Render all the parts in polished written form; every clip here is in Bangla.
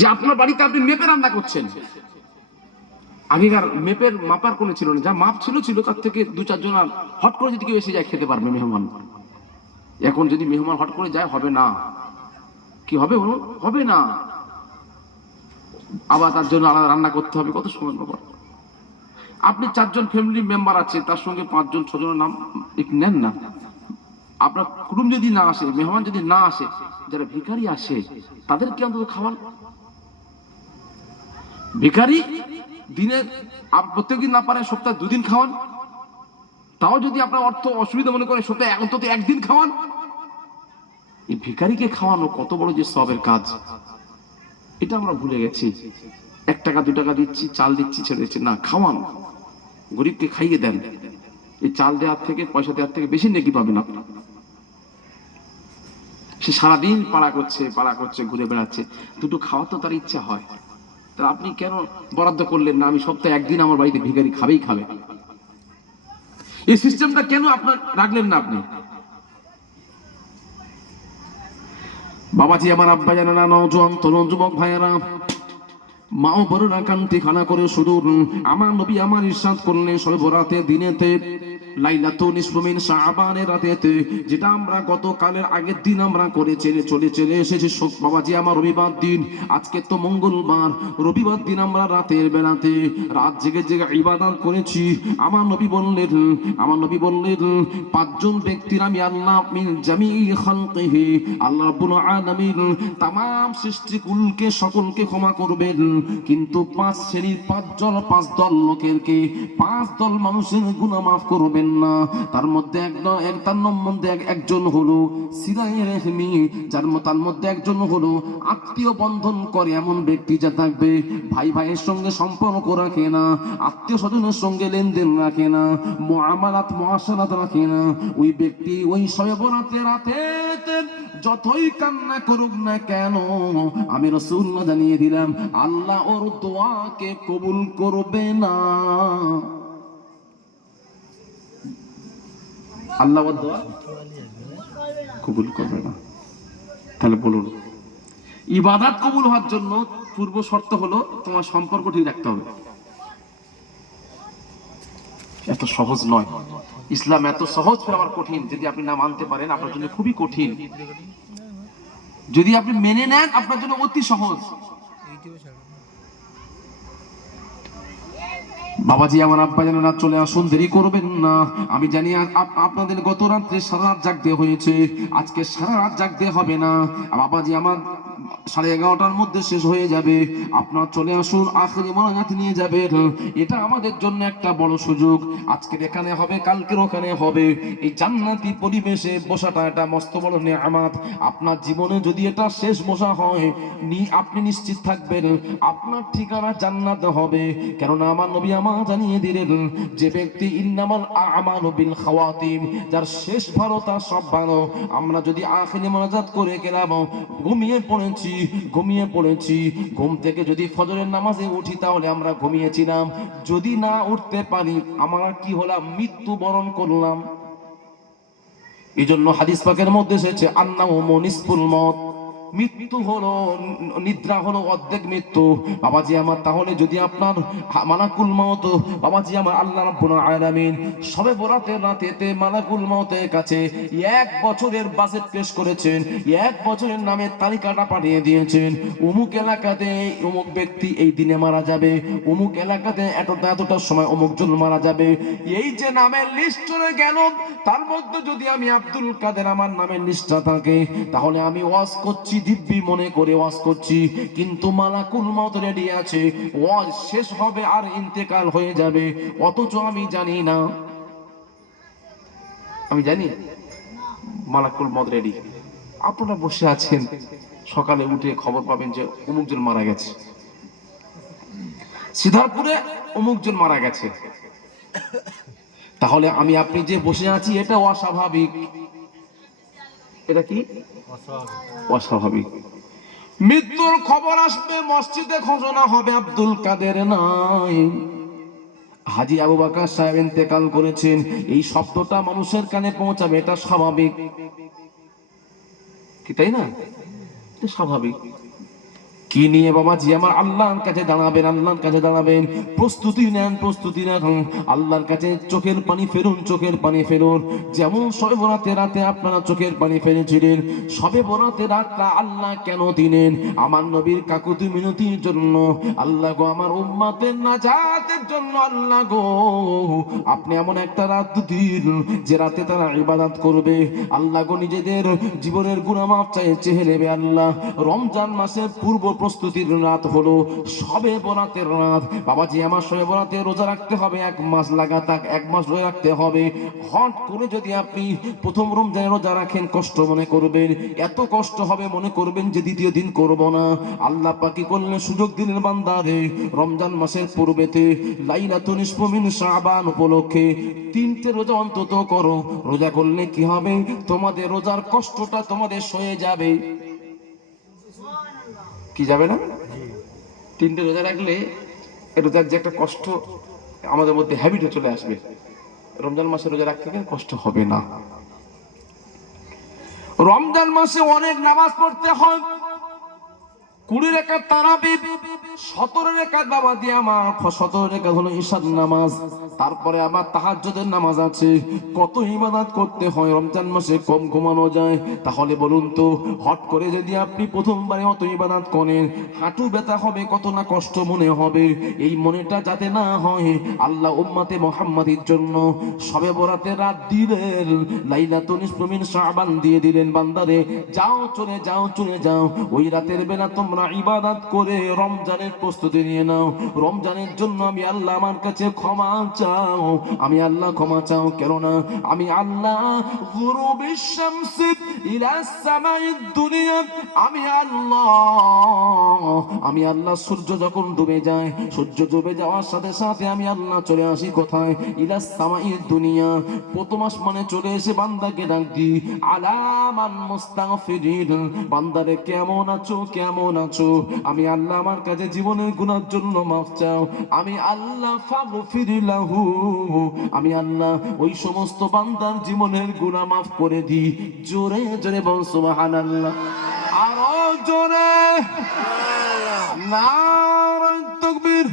যে আপনার বাড়িতে আপনি মেপে রান্না করছেন। আগেকার মেপের মাপার কোনো ছিল না, যা মাপ ছিল তার থেকে দু চারজন আর হট করে যদি কেউ এসে যায় খেতে পারবে মেহমান। এখন যদি মেহমান হট করে যায় হবে না, কি হবে? হবে না, আবার তার জন্য আলাদা রান্না করতে হবে, কত সময় ব্যাপার। আপনি চারজন ফ্যামিলি মেম্বার আছে, তার সঙ্গে 5 জন 6 জনের নাম নেন না। আপনার কুটুম যদি না আসে, মেহমান যদি না আসে, যারা ভিখারি আসে তাদেরকে অন্তত খাওয়ান। ভিখারি দিনে প্রত্যেকদিন না পারে সপ্তাহে 2 দিন খাওয়ান, তাও যদি আপনার অর্থ অসুবিধা মনে করেন সপ্তাহে অন্তত 1 দিন খাওয়ান। এই ভিখারিকে খাওয়ানো কত বড় যে সওয়াবের কাজ, এটা আমরা ভুলে গেছি। 1 টাকা 2 টাকা দিচ্ছি, চাল দিচ্ছি, ছেড়ে দিচ্ছি না, খাওয়ান, গরিবকে খাইয়ে দেন। এই চাল দেওয়ার থেকে, পয়সা দেওয়ার থেকে বেশি নেকি পাবেন আপনি। সে সারাদিন পাড়া করছে, ঘুরে বেড়াচ্ছে, দুটো খাওয়া তো তার ইচ্ছা হয়। তা আপনি কেন বরাদ্দ করলেন না, আমি সপ্তাহে 1 দিন আমার বাড়িতে ভিখারি খাবেই খাবে? এই সিস্টেমটা কেন আপনার রাখলেন না আপনি? বাবাজি আমার, আব্বা জানেনা, নওজোয়ান তরুণ যুবক ভাইয়েরা, মা ও বড়রা কান্তি খানা করে সুদূর আমার নবী আমার ইরশাদ করলেন, শবে বরাতে দিনেতে, লাইলাতুন নিসফু মিন শাবানের রাতেতে, যেটা আমরা গতকালের আগের দিন আমরা করে চলে এসেছি বাবাজি আমার রবিবার দিন। আজকে তো মঙ্গলবার, রবিবার দিন আমরা রাতের বেলাতে রাত জেগে ইবাদত করেছি। আমার নবী বললেন 5 জন ব্যক্তির আমি আল্লাহ মিন জামিই খালকিহি, আল্লাহ রাব্বুল আলামিন तमाम সৃষ্টিকুলকে সকলকে ক্ষমা করবেন, কিন্তু 5 শ্রেণীর 5 দল লোকেরকে, 5 দল মানুষের গুনাহ মাফ করবেন না। তার মধ্যে একজন হলো সিরায়ে রহমি, তার মধ্যে একজন হলো আত্মীয় বন্ধন করে এমন ব্যক্তি যা থাকবে ভাই ভাইয়ের সঙ্গে সম্পর্ক রাখে না, আত্মীয় স্বজনের সঙ্গে লেনদেন রাখে না, মুআশারাত রাখে না। ওই ব্যক্তি ওই শবে বরাতের রাতে যতই কান্না করুক না কেন, আমি রাসূলুল্লাহ জানিয়ে দিলাম, আল্লাহ ওর দোয়াকে কবুল করবে না। আল্লাহ ওর দোয়া কবুল করবে না। তাহলে বলুন, ইবাদত কবুল হওয়ার জন্য পূর্ব শর্ত হলো তোমার সম্পর্ক ঠিক রাখতে হবে। এত সহজ নয় ইসলাম, এত সহজ ফের আবার কঠিন। যদি আপনি না মানতে পারেন আপনার জন্য খুবই কঠিন, যদি আপনি মেনে নেন আপনার জন্য অতি সহজ। বাবাজি আমার, আব্বা জানেনা, চলে আসুন, দেরি করবেন না। আমি জানি আপনাদের গত রাত্রে সারা রাত জাগতে হয়েছে, আজকে সারা রাত জাগতে হবে না। বাবাজি আমার 11:30টার মধ্যে শেষ হয়ে যাবে। আপনার চলে আসুন, আখিরি মোনাজাত নিয়ে যাবেন। এটা আমাদের জন্য একটা বড় সুযোগ। আজকের এখানে হবে, কালকের ওখানে হবে। এই জান্নাতি পরিবেশে বসাটা এটা মস্ত বড় নিয়ামত। আপনার জীবনে যদি এটা শেষ বসা হয়, আপনি নিশ্চিত থাকবেন আপনার ঠিকানা জান্নাতে হবে। কেননা আমার নবী আমার জানিয়ে দিলেন, যে ব্যক্তি ইন্নামাল আমালু বিল খাওয়াতিম, যার শেষ ভালো তার সব ভালো। আমরা যদি আখিরি মোনাজাত করে গেলাম, ঘুমিয়ে পড়েছি, ঘুম থেকে যদি ফজরের নামাজে উঠি তাহলে আমরা ঘুমিয়েছিলাম, যদি না উঠতে পারি আমরা কি হলাম? মৃত্যুবরণ করলাম। এই জন্য হাদিস পাকের মধ্যে এসেছে, আন্নাউমু নিসফুল মউত, মৃত্যু হলো, নিদ্রা হলো অর্ধেক মৃত্যু। বাবাজি আমার, তাহলে যদি আপনার মালাকুল মউত, বাবাজি আমার, আল্লাহ রাব্বুল আলামিন শবে বরাতের রাতেতে মালাকুল মউতের কাছে 1 বছরের বাজেট পেশ করেছেন, 1 বছরের নামের তালিকাটা পাঠিয়ে দিয়েছেন। অমুক এলাকাতে অমুক ব্যক্তি এই দিনে মারা যাবে, অমুক এলাকাতে এতটার সময় অমুক জন মারা যাবে। এই যে নামের লিস্ট চলে গেল, তার মধ্যে যদি আমি আব্দুল কাদের আমার নামের লিস্টটা থাকে, তাহলে আমি ওয়াজ করছি, দিব্যি মনে করে ওয়াজ করছি, কিন্তু মালাকুল মউত রেডি আছে, ওয়াজ শেষ হবে আর ইন্তেকাল হয়ে যাবে, অথচ আমি জানি না। আমি জানি মালাকুল মউত রেডি। আপনারা বসে আছেন, সকালে উঠে খবর পাবেন যে অমুকজন মারা গেছে, সিদ্ধারপুরে অমুকজন মারা গেছে। তাহলে আমি আপনি যে বসে আছি এটা অস্বাভাবিক। এটা কি অস্বাভাবিক? মৃত্যুর খবর আসবে, মসজিদে ঘোষণা হবে আব্দুল কাদের নাই, হাজী আবু বকর সাহেব ইন্তেকাল করেছেন। এই শব্দটা মানুষের কানে পৌঁছাবে, এটা স্বাভাবিক কি তাই না? এটা স্বাভাবিক। কি নিয়ে বাবাজি আমার আল্লাহর কাছে দাঁড়াবেন, আল্লাহর কাছে দাঁড়াবেন, প্রস্তুতি নেন, প্রস্তুতি নেন। আল্লাহর কাছে চোখের পানি ফেলুন, চোখের পানি ফেলুন। যেমন শবে বরাতের রাতে আপনারা চোখের পানি ফেলেছিলেন, শবে বরাতের রাতটা আল্লাহ কেন দিলেন? আমার নবীর কাকুতি মিনতির জন্য। আল্লাহ গো আমার উম্মতের নাজাতের জন্য। আল্লাহ গো আপনি এমন একটা রাত দিন যে রাতে তারা ইবাদত করবে। আল্লাহ গো নিজেদের জীবনের গুনাহ মাফ চেয়ে নেবে। আল্লাহ রমজান মাসের পূর্ব প্রস্তুতির রাত হলো শবে বরাতের রাত। বাবাজি আমার শবে বরাতে রোজা রাখতে হবে 1 মাস লাগাতার, 1 মাস রোজা রাখতে হবে। হট করে যদি আপনি প্রথম রমজানে রোজা রাখেন কষ্ট মনে করবেন, এত কষ্ট হবে মনে করবেন যে দ্বিতীয় দিন করব না। আল্লাহ পাক কি করলেন? সুযোগ দিলেন বান্দারে রমজান মাসের পূর্বেতে লাইলাতুন নিসফু মিন শাবান উপলক্ষে 3টে রোজা অন্তত করো। রোজা করলে কি হবে? তোমাদের রোজার কষ্টটা তোমাদের সয়ে যাবে। কি যাবে না? 3টে রোজা রাখলে রোজার যে একটা কষ্ট আমাদের মধ্যে হ্যাবিট চলে আসবে। রমজান মাসে রোজা রাখতে গেলে কষ্ট হবে না। রমজান মাসে অনেক নামাজ পড়তে হয়। 20 রাকাত তারাবিহ, 17 রাকাত বাবাজি আমার 17 রাকাত হলো ইশার নামাজ। তারপরে আবার তাহাজ্জুদের নামাজ আছে। কত ইবাদত করতে হয় রমজান মাসে, কম ঘুমানো যায়? তাহলে বলুন তো, হট করে যদি আপনি প্রথমবারে অত ইবাদত করেন, হাঁটু ব্যথা হবে, কত না কষ্ট মনে হবে। এই মনেটা যাতে না হয়, আল্লাহ উম্মতে মুহাম্মাদির জন্য শবে বরাতের রাত দিলেন, লাইলাতুন নিসফু মিন শাবান দিয়ে দিলেন। বান্দারে যাও, চলে যাও, চলে যাও। ওই রাতের বেলা তোমরা ইবাদত করে রমজানের প্রস্তুতি নিয়ে নাও। রমজানের জন্য আমি আল্লাহ আমার কাছে ক্ষমা চাও, আমি আল্লাহ ক্ষমা চাও। কেননা আমি আল্লাহ গুরুবিশ শামসি ইলা সামাইদ দুনিয়া, আমি আল্লাহ সূর্য যখন ডুবে যায়, সূর্য ডুবে যাওয়ার সাথে সাথে আমি আল্লাহ চলে আসি কোথায়? ইলা সামাইদ দুনিয়া, প্রথম আসমানে চলে এসে বান্দাকে ডাক দি, আলামান মুস্তাগফিরিন, বান্দারে কেমন আছো, কেমন আছো? আমি আল্লাহ আমার কাছে জীবনের গুনার জন্য মাফ চাও। আমি আল্লাহ ফাগফির লাহু, আমি আল্লাহ ওই সমস্ত বান্দার জীবনের গুনাহ মাফ করে দিই। জোরে জোরে বল সুবহানাল্লাহ, আরো জোরে নারে তাকবীর।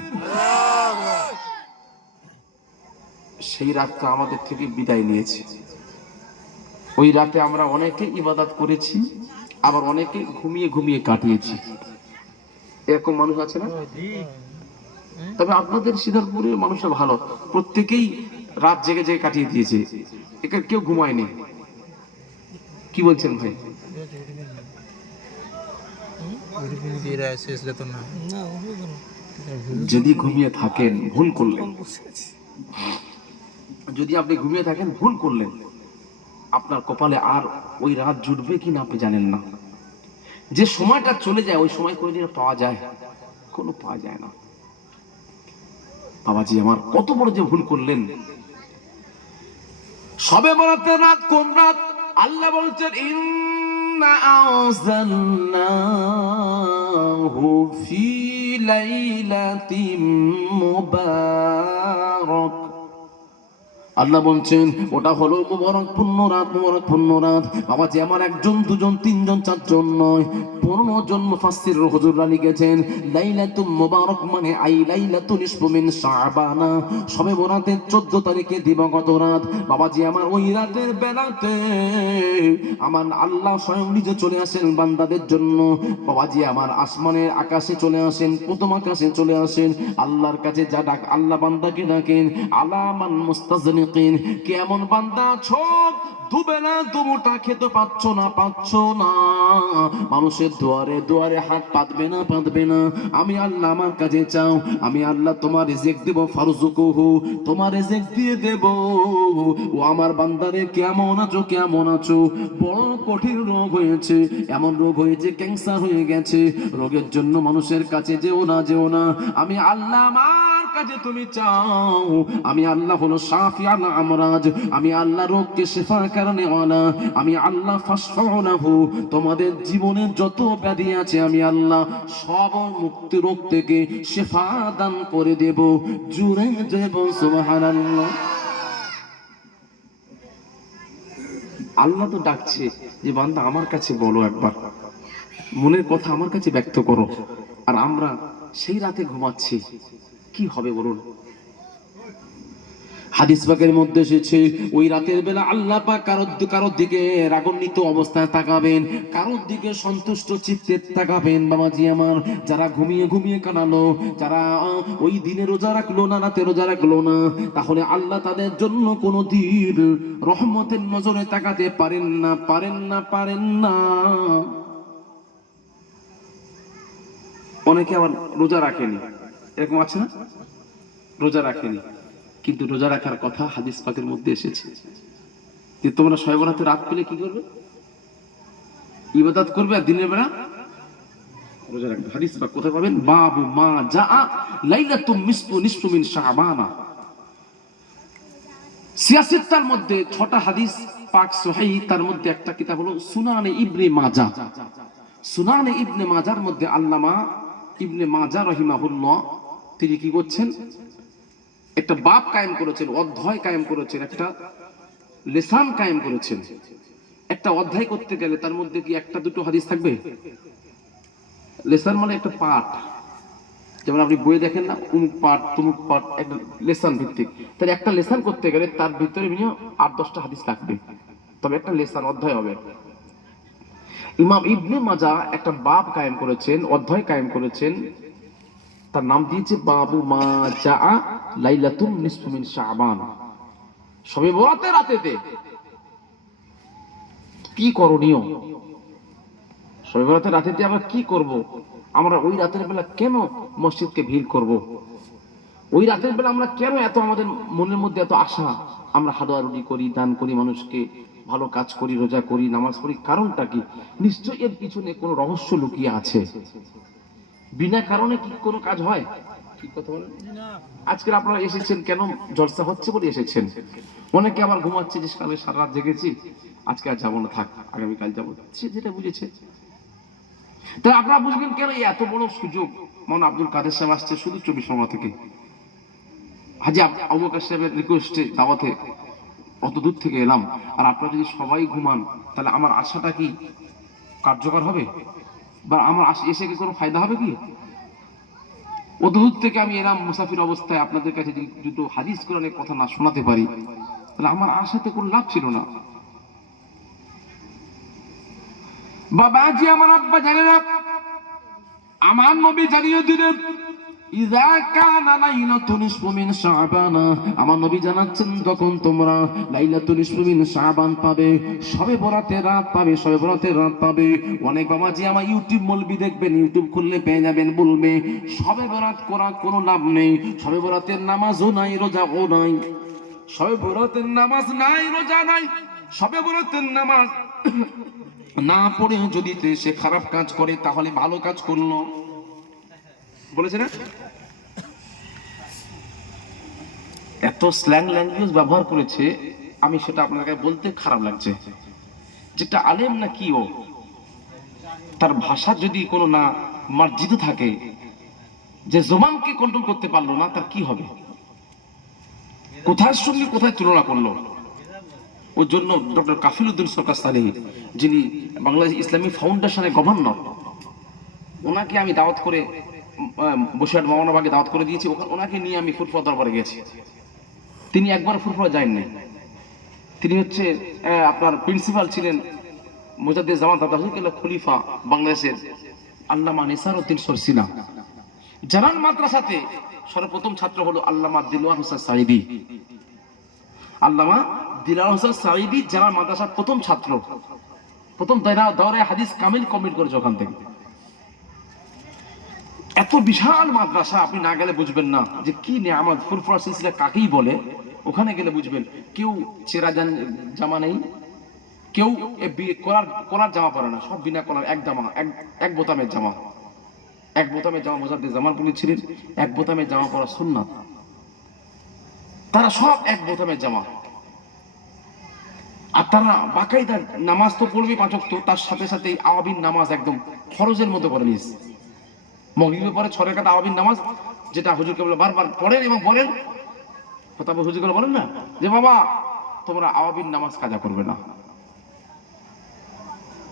সেই রাতটা আমাদের থেকে বিদায় নিয়েছে। ওই রাতে আমরা অনেকে ইবাদত করেছি, আবার অনেকে ঘুমিয়ে ঘুমিয়ে কাটিয়েছি। এরকম মানুষ আছে না? তবে আপনাদের সিদ্ধারপুরের মানুষরা ভালো, প্রত্যেকেই রাত জেগে জেগে কাটিয়ে দিয়েছে, কেউ ঘুমায়নি। কি বলছেন ভাই? যদি ঘুমিয়ে থাকেন ভুল করলেন, যদি আপনি ঘুমিয়ে থাকেন ভুল করলেন, আপনার কপালে আর ওই রাত জুটবে কিনা আপনি জানেন না। যে সময়টা চলে যায় ওই সময় কোনোদিন পাওয়া যায়? কোনো পাওয়া যায় না। বাবাজি আমার কত বড় যে ভুল করলেন। শবে বরাতের রাত কোন রাত? আল্লাহ বলছেন ইন্না আনজালনাহু ফি লাইলাতিন মুবারাক। আল্লাহ বলছেন ওটা হলো মুবারক পূর্ণ রাত, মুবারক পূর্ণ রাত। বাবাজি আমার 1 জন 2 জন 3 জন 4 জন নয়, 15 জন মুফাসসির হুজুররা লিখেছেন লাইলাতুল মুবারক মানে আই লাইলাতুন নিসফু মিন শাবান, শবে বরাতের 14 তারিখে দিবাগত রাত। বাবাজি আমার ওই রাতের বেলাতে আমার আল্লাহ স্বয়ং নিজে চলে আসেন বান্দাদের জন্য। বাবাজি আমার আসমানের আকাশে চলে আসেন, প্রথম আকাশে চলে আসেন। আল্লাহর কাছে যা ডাক, আল্লাহ বান্দাকে ডাকেন আলামান মুস্তাজনিকিন, কেমন বান্দা আছো? দুবেলা দুমুঠা খেতে পাচ্ছ না, পাচ্ছ না, মানুষের দুয়ারে দুয়ারে হাত পাতবে না, পাতবে না। আমি আল্লাহ আমার কাছে চাও, আমি আল্লাহ তোমার রিজিক দেব, ফারজুকুহু, তোমার রিজিক দিয়ে দেব। ও আমার বান্দারে কেমন আছো, কেমন আছো? বড় কঠিন রোগ হয়েছে, এমন রোগ হয়েছে ক্যান্সার হয়ে গেছে, রোগের জন্য মানুষের কাছে যেও না, যেও না। আমি আল্লাহ আমার কাছে তুমি চাও, আমি আল্লাহ হলো শাফিউল আমরাজ, আমি আল্লাহ রোগকে শিফার কারণে ওয়ালা, আমি আল্লাহ ফাশফাউনাহু, তোমাদের জীবনে যত ব্যাধি আছে আমি আল্লাহ সব মুক্তি রোগ থেকে শিফা দান করে দেব। জুড়ে জুড়ে বল সুবহানাল্লাহ। আল্লাহ তো ডাকছে যে বান্দা আমার কাছে বলো একবার, মনের কথা আমার কাছে ব্যক্ত করো। আর আমরা সেই রাতে ঘুমাচ্ছি, কি হবে বলুন? হাদিস পাকের মধ্যে এসেছে ওই রাতের বেলা আল্লাহ পাক কারোর দিকে রাগান্বিত অবস্থায় তাকাবেন, কারোর দিকে সন্তুষ্ট চিত্তে তাকাবেন। বাবাজি আমার, যারা ঘুমিয়ে ঘুমিয়ে কাটালো, যারা ওই দিনে রোজা রাখলো না, রাতে রোজা রাখলো না, তাহলে আল্লাহ তাদের জন্য কোনো দিন রহমতের নজরে তাকাতে পারেন না, পারেন না, পারেন না। অনেকে আবার রোজা রাখেনি, এরকম আছে না? রোজা রাখেনি, কিন্তু রোজা রাখার কথা হাদিস পাকের মধ্যে এসেছে যে তোমরা শবে বরাতে রাত পেলে কি করবে? ইবাদত করবে, আর দিনের বেলা রোজা রাখবে। হাদিস পাক কোথায় পাবেন? বাবু মা জাআ লাইলাতুম নিসফু মিন শাবানা। 86 টার মধ্যে 6টা হাদিস পাক সহিহ, তার মধ্যে একটা কিতাব হলো সুনানে ইবনে মাজাহ। সুনানে ইবনে মাজার মধ্যে আল্লামা ইবনে মাজাহ রাহিমাহুল্লাহ তিনি কি করছেন? একটা বাব কায়েম করেছেন, অধ্যায় কায়েম করেছেন, একটা লেসান কায়েম করেছেন। একটা অধ্যায় করতে গেলে তার মধ্যে কি একটা দুটো হাদিস থাকবে? লেসান মানে একটা পাঠ, যেমন আপনি বইয়ে দেখেন না, অমুক পাঠ তমুক পাঠ, একটা লেসান ভিত্তিক। তাহলে একটা লেসান করতে গেলে তার ভিতরে মিনিমাম 8-10টা হাদিস থাকবে, তবে একটা লেসান অধ্যায় হবে। ইমাম ইবনে মাজাহ একটা বাব কায়েম করেছেন, অধ্যায় কায়েম করেছেন, তার নাম দিয়েছে বাবু মা জাআ লাইলাতুন নিসফু মিন শাবান। শবে বরাতের রাতেতে কি করণীয়? শবে বরাতের রাতেতে আমরা কি করব? আমরা ওই রাতের বেলা কেন মসজিদকে ভিড় করব? ওই রাতের বেলা আমরা কেন এত, আমাদের মনের মধ্যে এত আশা, আমরা হাদুয়ারুটি করি, দান করি, মানুষকে ভালো কাজ করি, রোজা করি, নামাজ পড়ি, কারণটা কি? নিশ্চয়ই এর পিছনে কোনো রহস্য লুকিয়ে আছে। বিনা কারণে কি কোনো কাজ হয়? ঠিক কথা বলেন। আজকে আপনারা এসেছেন কেন? জলসা হচ্ছে বলে এসেছেন। অনেকে আবার ঘুমাচ্ছে যে কালে সারা রাত জেগেছি, আজকে আর যাবো না, থাক আগামীকাল যাবো, সে যেটা বুঝেছে। তাই আপনারা বুঝবেন কেন এই এত বড় সুযোগ। মৌলানা আব্দুল কাদের সাহেব আসছে শুধু 24 পরগনা থেকে, হাজি আবু বকর সাহেবের রিকোয়েস্টে দাওয়াতে অত দূর থেকে এলাম। আর আপনারা যদি সবাই ঘুমান, তাহলে আমার আশাটা কি কার্যকর হবে? বা আমার এসে কি কোনো ফায়দা হবে কি? অত দূর থেকে আমি এলাম মুসাফির অবস্থায়, আপনাদের কাছে যদি দুটো হাদিস কোরআনের কথা না শোনাতে পারি, তাহলে আমার আশাতে কোনো লাভ ছিল না। বাবাজি আমার, আব্বা জানেন, আমার নবী জানিয়ে দিলেন ইযা কানা লাইলাতুন নিসফু মিন শাবান। আমার নবী জানাচ্ছেন যখন তোমরা লাইলাতুন নিসফু মিন শাবান পাবে, শবে বরাতের রাত পাবে, শবে বরাতের রাত পাবে। অনেক বাবাজি আমার ইউটিউব মলবি দেখবেন, ইউটিউব খুললে পেয়ে যাবেন, বলবে শবে বরাত করা কোনো লাভ নেই, শবে বরাতের নামাজও নাই, রোজাও নাই, শবে বরাতের নামাজ নাই, রোজা নাই, শবে বরাতের নামাজ না পড়ে যদি সে খারাপ কাজ করে তাহলে ভালো কাজ করলো, বলেছে না? এত স্ল্যাং ল্যাঙ্গুয়েজ ব্যবহার করেছে, আমি সেটা আপনাকে বলতে খারাপ লাগছে। যেটা আলেম না কি, ও তার ভাষা যদি কোনো না মার্জিত থাকে, যে জবানকে কন্ট্রোল করতে পারলো না, তার কি হবে? কোথায় সঙ্গে কোথায় তুলনা করলো। ওর জন্য ডক্টর কাফিল উদ্দিন সরকার সালেহী, যিনি বাংলাদেশ ইসলামী ফাউন্ডেশনের গভর্নর, ওনাকে আমি দাওয়াত করে বসিরহাট মাওলানাবাগে দাওয়াত করে দিয়েছি। ওনাকে নিয়ে আমি ফুরফুরা দরবারে গেছি। তিনি একবার ফুরফুরা যাননি। তিনি হচ্ছে আপনার প্রিন্সিপাল ছিলেন মুজাদ্দিদ জামাত তাহসিল খলিফা বাংলাদেশের আল্লামা নিসার উদ্দিন সরসিনা। জালাল মাদ্রাসাতে সর্বপ্রথম ছাত্র হলো আল্লামা দিলওয়ার হোসেন সাঈদী। আল্লামা দিলওয়ার হোসেন সাঈদী জালাল মাদ্রাসার প্রথম ছাত্র, প্রথম দাওরায়ে হাদিস কামিল কমপ্লিট করেছে ওখান থেকে। এত বিশাল মাদ্রাসা, আপনি না গেলে বুঝবেন না যে কি নিয়ামত। ফুরফুরা সিলসিলা কাকেই বলে, ওখানে গেলে বুঝবেন। কেউ চেরা জামা নেই, কেউ কলার জামা পরে না, সব বিনা কলার, এক জামা, এক বোতামের জামা, এক বোতামের জামা মুজাদ্দিদ জামান পরেছিলেন, এক বোতামের জামা পরা সুন্নাত। তারা সব এক বোতামের জামা। আর তারা বাকায়দা নামাজ তো পড়বে 5 ওয়াক্ত, তার সাথে সাথে আওয়াবিন নামাজ একদম ফরজের মতো করে নিয়েছে। মাগরিবের পরে 6 রাকাত আওয়াবিন নামাজ, যেটা হুজুর কেবলা বারবার পড়েন এবং বলেন, ফতাবা হুজুর কেবলা বলেন না যে বাবা তোমরা আওয়াবিন নামাজ কাজা করবে না।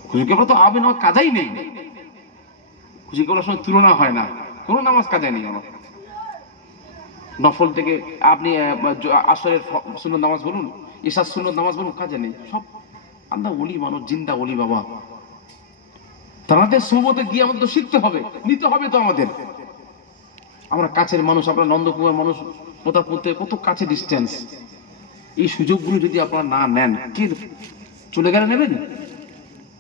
হুজুর কেবলা তো আওয়াবিন নামাজ কাজাই নেই, যেগুলোর সঙ্গে তুলনা হয় না। কোনো নামাজ কাজে নেই আমার নফল থেকে আপনি আসরের সুন্নত নামাজ বলুন, ইশার সুন্নত নামাজ বলুন, কাজে নেই। সব আল্লাহ ওলি মানুষ, জিন্দা ওলি বাবা। তাদের সোহবতে গিয়ে আমাদের তো শিখতে হবে, নিতে হবে তো আমাদের। আমরা কাছের মানুষ, আপনার নন্দকুমার মানুষ, প্রতাপপুর থেকে কত কাছে ডিস্টেন্স। এই সুযোগগুলো যদি আপনারা না নেন, কে চলে গেলে নেবেন?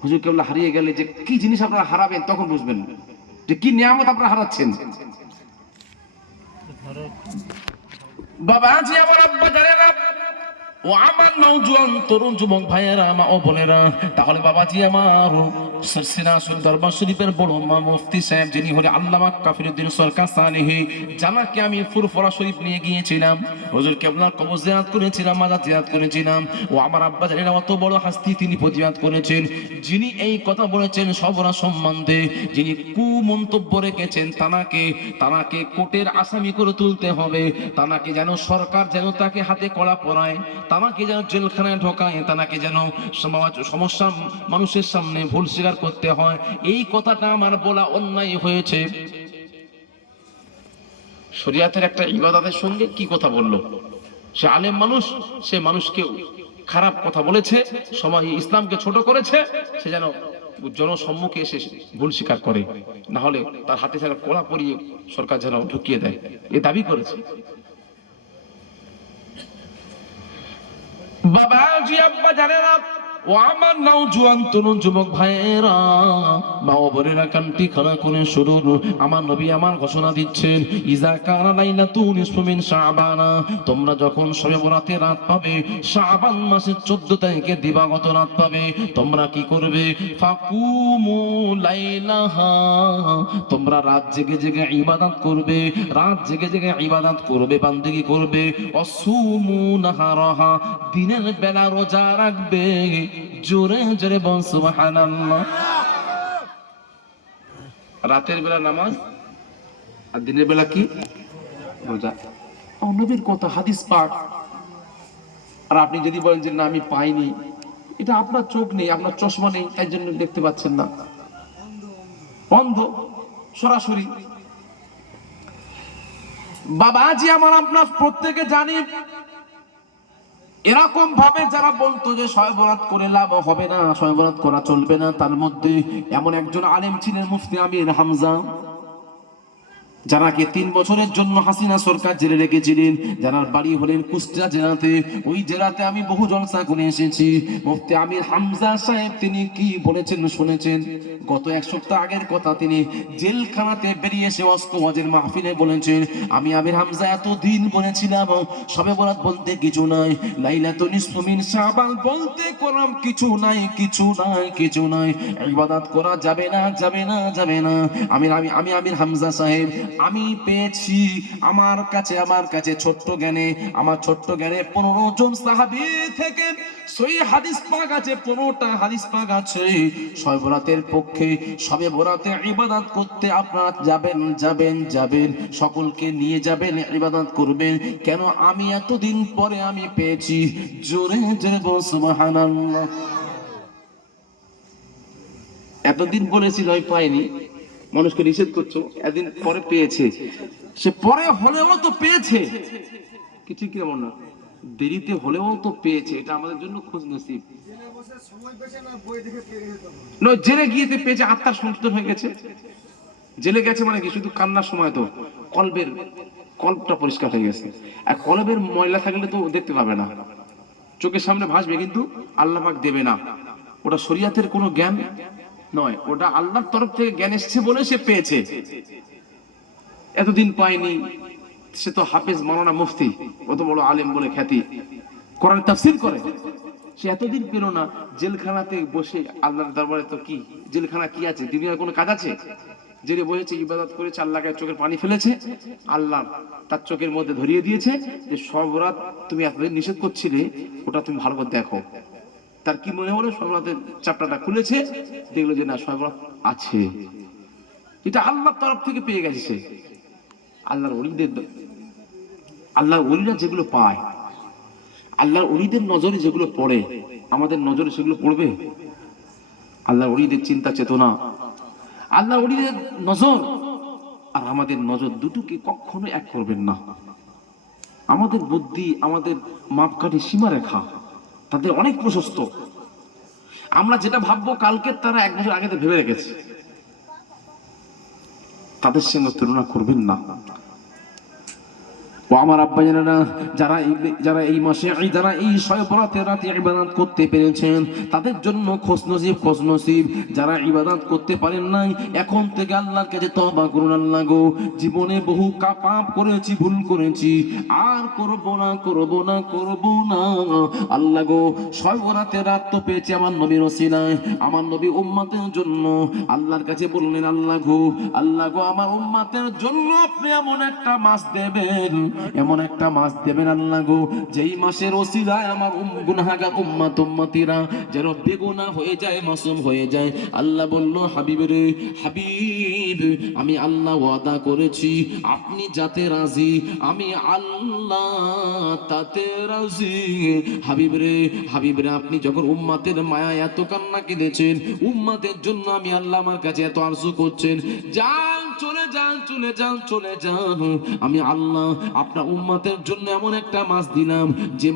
হুজুর কেবল হারিয়ে গেলে যে কি জিনিস আপনারা হারাবেন তখন বুঝবেন যে কি নিয়ামত আপনারা হারাচ্ছেন। বাবা জি আমার আব্বা জানেনা, ও আমার নওজোয়ান তরুণ যুবক ভাইয়েরা, মা ও বোনেরা, তাহলে বাবাজি আমার সিরাজুল দরবার শরীফের বড় মা মুফতি সাহেব যিনি হলেন আল্লামা কাফিরউদ্দিন সরকার সালেহী, জানাকে আমি ফুরফুরা শরীফ নিয়ে গিয়েছিলাম, হুজুর কেবলার কবর জিয়ারত করেছিলাম, মাজার জিয়ারত করেছিলাম। ও আমার আব্বা জানেন অত বড় হাস্তি তিনি প্রতিবাদ করেছেন, যিনি এই কথা বলেছেন সবরা সম্বন্ধে, যিনি কুমন্তব্য রেখেছেন, তানাকে কোর্টের আসামি করে তুলতে হবে, তানাকে যেন সরকার যেন তাকে হাতে কড়া পরায়, তানাকে যেন জেলখানায় ঢোকায়, তানাকে যেন সমস্যা মানুষের সামনে ভুল স্বীকার করতে হয়, এই কথাটা আমার বলা অন্যায় হয়েছে। শরিয়াতের একটা ইবাদতের সঙ্গে কি কথা বললো? সে আলেম মানুষ, সে মানুষকে খারাপ কথা বলেছে, সমাজ ইসলামকে ছোট করেছে, সে যেন জনসম্মুখে এসে ভুল স্বীকার করে, না হলে তার হাতে যেন কড়া পরিয়ে সরকার যেন ঢুকিয়ে দেয়, এ দাবি করেছে। বাবা জি আব্বা জানেনা, ও আমার নওজোয়ান তরুণ যুবক ভাইয়েরা, মা ও বোনেরা, কান্তি খানা করে শুনুন, আমার নবী আমার ঘোষণা দিচ্ছেন, ইজা কানা লাইলাতুন নিসফু মিন শাবানা, তোমরা যখন শবে বরাতে রাত পাবে, শাবান মাসের 14 তারিখে দিবাগত রাত পাবে, তোমরা কি করবে? ফাকুমু লাইলাহা, তোমরা রাত জেগে জেগে ইবাদত করবে, রাত জেগে জেগে ইবাদত করবে, বান্দেগি করবে। অসুমু নাহারাহা, দিনের বেলা রোজা রাখবে। জোরে জোরে বল সুবহানাল্লাহ। রাতের বেলা নামাজ আর দিনের বেলা কি? রোজা। নবীর কথা, হাদিস পাক। আর আপনি যদি বলেন যে না আমি পাইনি, এটা আপনার চোখ নেই, আপনার চশমা নেই, তাই জন্য দেখতে পাচ্ছেন না, অন্ধ সরাসরি। বাবাজি আমার আপনার প্রত্যেকে জানি, এরকম ভাবে যারা বলতো যে শবে বরাত করে লাভ হবে না, শবে বরাত করা চলবে না, তার মধ্যে এমন একজন আলেম ছিলেন মুফতি আমির হামজা, যারাকে 3 বছরের জন্য হাসিনা সরকার জেলে রেখেছিলেন, যার বাড়ি হলেন কুষ্টিয়া জেলাতে। ওই জেলাতে আমি বহু জলসা করে এসেছি। মুফতি আমির হামজা সাহেব তিনি কি বলেছেন শুনেছেন? গত 1 সপ্তাহ আগের কথা, তিনি জেলখানাতে বেরিয়ে এসে ওয়াজের মাহফিলে বলেছেন, আমি আমির হামজা এতদিন বলেছিলাম শবে বরাত বলতে কিছু নাই, লাইলাতুন নিসফু মিন শাবান বলতে কোরআন কিছু নাই, কিছু নাই, কিছু নাই, ইবাদত করা যাবে না, যাবে না, যাবে না। আমি আমির হামজা সাহেব আমি পেয়েছি আমার কাছে ছোট্ট জ্ঞানে, আমার ছোট্ট জ্ঞানে 15 জন সাহাবী থেকে সহিহ হাদিস পাক আছে, 15টা হাদিস পাক আছে শবে বরাতের পক্ষে। শবে বরাতে ইবাদত করতে আপনারা যাবেন, সকলকে নিয়ে যাবেন, ইবাদত করবেন। কেন? আমি এতদিন পরে আমি পেয়েছি। জোরে জোরে বল সুবহানাল্লাহ। এতদিন বলেছিল আমি পাইনি, মানুষকে নিষেধ করছো, এদিন পরে পেয়েছে। সে পরে হলেও তো পেয়েছে, কিছু কি এমন না, দেরিতে হলেও তো পেয়েছে, এটা আমাদের জন্য খোঁজ নসিব নয়। জেলে গিয়েতে পেয়েছে, আত্মার সন্তুষ্ট হয়ে গেছে। জেলে গেছে মানে কি, শুধু কান্নার সময় তো কল্পটা পরিষ্কার হয়ে গেছে। আর কলবের ময়লা থাকলে তো দেখতে পাবে না, চোখের সামনে ভাসবে কিন্তু আল্লাহ পাক দেবে না। ওটা শরীয়তের কোনো জ্ঞান নয়, ওটা আল্লাহর তরফ থেকে জ্ঞান এসেছে বলে সে পেয়েছে। এতদিন পায়নি, সে তো হাফেজ মাওলানা মুফতি, কত বড় আলেম বলে খ্যাতি, কোরআন তাফসীর করে, সে এতদিন পেল না। জেলখানাতে বসে আল্লাহর দরবারে তো কি জেলখানা কি আছে, দুনিয়ার কোনো কাজ আছে? জেলে বসেছে, ইবাদত করেছে, আল্লাহকে চোখের পানি ফেলেছে, আল্লাহ তার চোখের মধ্যে ধরিয়ে দিয়েছে যে সব রাত তুমি এতদিন নিষেধ করছিলে, ওটা তুমি ভালো করে দেখো। তার কি মনে হলো, সবরাতের চ্যাপ্টারটা খুলেছে, দেখলো যে না সবরাত আছে, এটা আল্লাহর তরফ থেকে পেয়ে গেছে সে। আল্লাহর ওলিরা যেগুলো পায়, আল্লাহর ওলিদের নজরে যেগুলো পড়ে, আমাদের নজরে সেগুলো পড়বে? আল্লাহর ওলিদের চিন্তা চেতনা, আল্লাহ ওলিদের নজর আর আমাদের নজর দুটোকে কখনো এক করবেন না। আমাদের বুদ্ধি, আমাদের মাপকাঠি সীমারেখা তাদের অনেক প্রশস্ত। আমরা যেটা ভাববো কালকে তারা 1 বছর আগে ভেবে রেখেছে। তাদের সঙ্গে তুলনা করবেন না। ও আমার আব্বা জানেনা, যারা এই মাসে যারা এই শবে বরাতের রাতে ইবাদত করতে পেরেছেন তাদের জন্য খোশ নসিব। যারা ইবাদত করতে পারেন নাই, এখন থেকে আল্লাহর কাছে তওবা করুন। আল্লাহ গো, জীবনে বহু পাপ করেছি, ভুল করেছি, আর করব না। আল্লাহ গো, শবে বরাতের রাত তো পেয়েছি আমার নবীর ওসিলায়, আমার নবী উম্মতের জন্য। আল্লাহর কাছে বললেন, আল্লাহ গো আমার উম্মতের জন্য আপনি এমন একটা মাস দেবেন, আল্লাহ গো, যেই মাসের ওসিলায় আমার গুনাহগার উম্মতিরা যেন বেগুনাহ হয়ে যায়, মাসুম হয়ে যায়। আল্লাহ বলল, হাবিব রে, হাবিব, আমি আল্লাহ ওয়াদা করেছি, আপনি যাতে রাজি আমি আল্লাহ তাতে রাজি। হাবিব রে, আপনি যখন উম্মতের মায়া এত কান্না কেঁদেছেন, উম্মতের জন্য আমি আল্লাহ আমার কাছে এত আরজু করছেন, চলে যান, আমি আল্লাহ আপনার উম্মতের জন্য এমন একটা মাস দিলাম, যে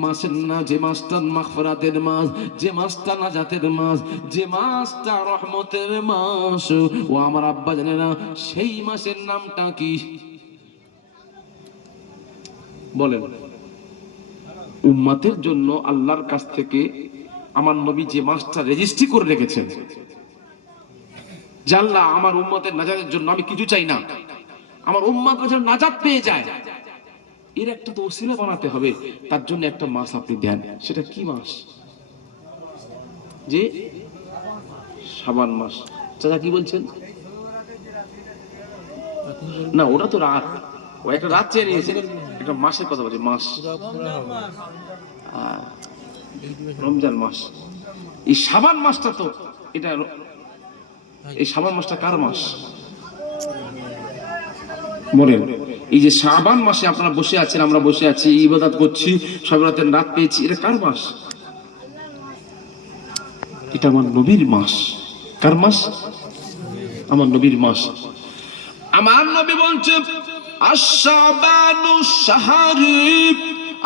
মাসটা মাগফিরাতের মাস, যে মাসটা নাজাতের মাস, যে মাসটা রহমতের মাস। ও আমার আব্বা জানে না সেই মাসের নামটা কি? বলেন। উম্মতের জন্য আল্লাহর কাছ থেকে আমার নবী যে মাসটা রেজিস্ট্রি করে রেখেছেন, জাল্লা আমার উম্মতের নাজাতের জন্য আমি কিছু চাই না, আমার উম্মত যেন নাজাত পেয়ে যায়, এর একটা তো ওসিলা বানাতে হবে। তার জন্য একটা মাস আপনি দেন। সেটা কি মাস? যে শাবান মাস। চাচা কি বলছেন? না, ওটা তো রাত, ও একটা রাত চেয়ে নিয়েছে, একটা মাসের কথা বলছে। মাস রমজান মাস। এই শাবান মাসটা তো এটা, এই শাবান মাসটা কার মাস বলেন? এই যে শাবান মাসে আপনারা বসে আছেন, আমরা বসে আছি, ইবাদত করছি, শবে বরাতের রাত পেয়েছি, এটা কার মাস? এটা আমার নবীর মাস। কার মাস? আমার নবীর মাস। আমার নবী বলছেন, আশ-শাবানু শাহরি,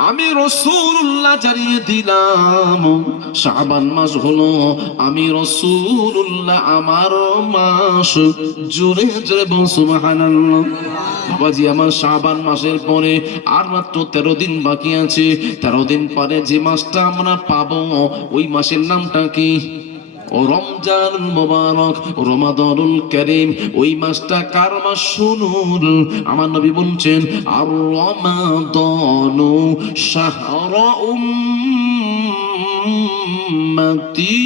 আমি রাসূলুল্লাহ জানিয়ে দিলাম, শাবান মাস হলো আমি রাসূলুল্লাহ আমার মাস। জোরে জোরে বল সুবহানাল্লাহ। বাবাজি আমার, শাবান মাসের পরে আর মাত্র 13 দিন বাকি আছে। 13 দিন পরে যে মাসটা আমরা পাবো, ওই মাসের নামটা কি? ও রমজানুল মুবারক, রমাদানুল কারীম। ওই মাসটা কার মাস শুনুন। আমার নবী বলছেন, আর রমাদানু শাহরু উম্মতি,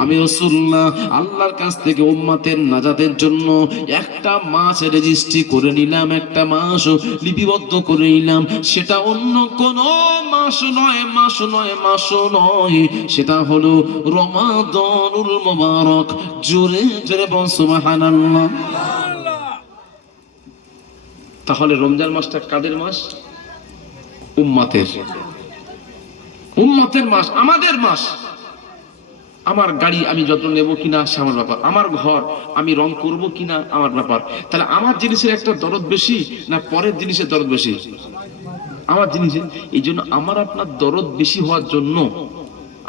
আমি রাসূলুল্লাহ আল্লাহর কাছ থেকে উম্মতের নাজাতের জন্য একটা মাস রেজিস্ট্রি করে নিলাম, একটা মাস লিপিবদ্ধ করে নিলাম। সেটা অন্য কোন মাস নয়, সেটা হলো রমাদানুল মুবারক। জোরে জোরে বল সুবহানাল্লাহ। তাহলে রমজান মাসটা কাদের মাস? উম্মতের মাস, আমাদের মাস। আমার গাড়ি আমি যত্ন নেব কিনা সে আমার ব্যাপার, আমার ঘর আমি রং করব কিনা আমার ব্যাপার। তাহলে আমার জিনিসের একটা দরদ বেশি না পরের জিনিসের দরদ বেশি? আমার জিনিসের। এই জন্য আমার আপনার দরদ বেশি হওয়ার জন্য